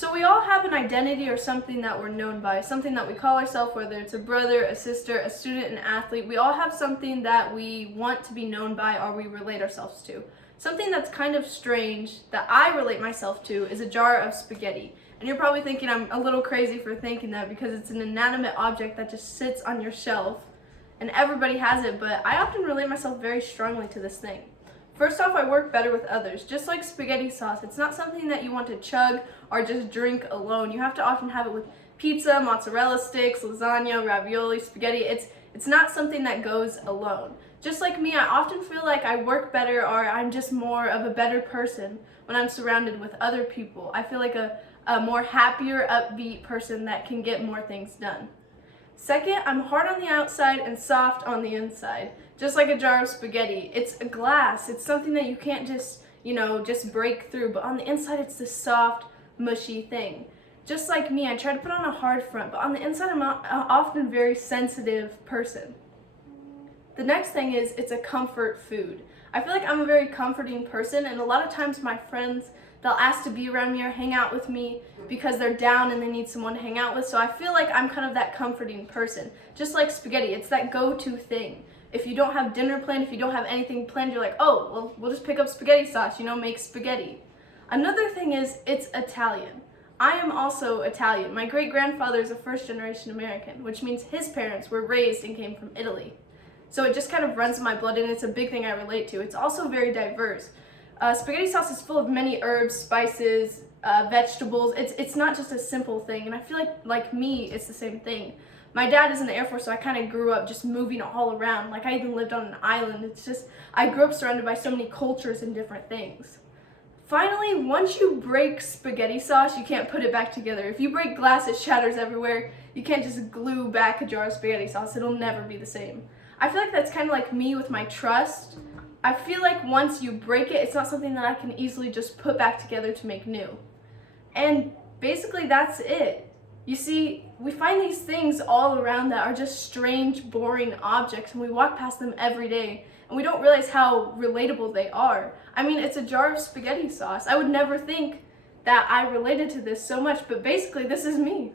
So we all have an identity or something that we're known by, something that we call ourselves, whether it's a brother, a sister, a student, an athlete. We all have something that we want to be known by or we relate ourselves to. Something that's kind of strange that I relate myself to is a jar of spaghetti. And you're probably thinking I'm a little crazy for thinking that because it's an inanimate object that just sits on your shelf and everybody has it, but I often relate myself very strongly to this thing. First off, I work better with others. Just like spaghetti sauce, it's not something that you want to chug or just drink alone. You have to often have it with pizza, mozzarella sticks, lasagna, ravioli, spaghetti. It's not something that goes alone. Just like me, I often feel like I work better or I'm just more of a better person when I'm surrounded with other people. I feel like a more happier, upbeat person that can get more things done. Second, I'm hard on the outside and soft on the inside. Just like a jar of spaghetti. It's a glass. It's something that you can't just break through. But on the inside, it's this soft, mushy thing. Just like me, I try to put on a hard front. But on the inside, I'm often a very sensitive person. The next thing is, it's a comfort food. I feel like I'm a very comforting person. And a lot of times my friends, they'll ask to be around me or hang out with me because they're down and they need someone to hang out with. So I feel like I'm kind of that comforting person. Just like spaghetti, it's that go-to thing. If you don't have dinner planned, if you don't have anything planned, you're like, oh, well, we'll just pick up spaghetti sauce, make spaghetti. Another thing is, it's Italian. I am also Italian. My great-grandfather is a first-generation American, which means his parents were raised and came from Italy. So it just kind of runs in my blood, and it's a big thing I relate to. It's also very diverse. Spaghetti sauce is full of many herbs, spices, vegetables. It's not just a simple thing, and I feel like me, it's the same thing. My dad is in the Air Force, so I kind of grew up just moving all around. Like I even lived on an island. It's just, I grew up surrounded by so many cultures and different things. Finally, once you break spaghetti sauce, you can't put it back together. If you break glass, it shatters everywhere. You can't just glue back a jar of spaghetti sauce. It'll never be the same. I feel like that's kind of like me with my trust. I feel like once you break it, it's not something that I can easily just put back together to make new. And basically that's it. You see, we find these things all around that are just strange, boring objects, and we walk past them every day, and we don't realize how relatable they are. I mean, it's a jar of spaghetti sauce. I would never think that I related to this so much, but basically this is me.